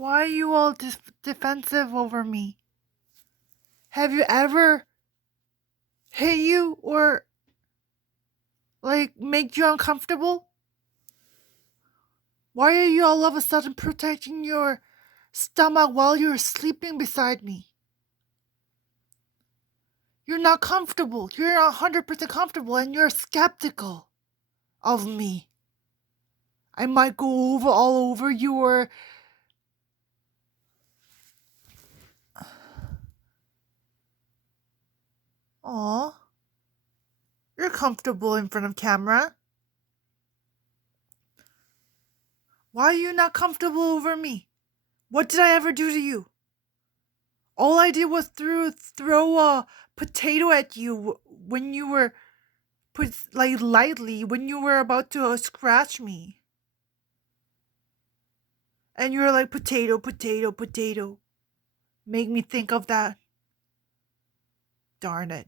Why are you all defensive over me? Have you ever hit you or make you uncomfortable? Why are you all of a sudden protecting your stomach while you're sleeping beside me? You're not comfortable. You're not 100% comfortable and you're skeptical of me. I might go over all over you or. Aw, you're comfortable in front of camera. Why are you not comfortable over me? What did I ever do to you? All I did was throw a potato at you when you were lightly when you were about to scratch me. And you were like potato, potato, potato. Make me think of that. Darn it.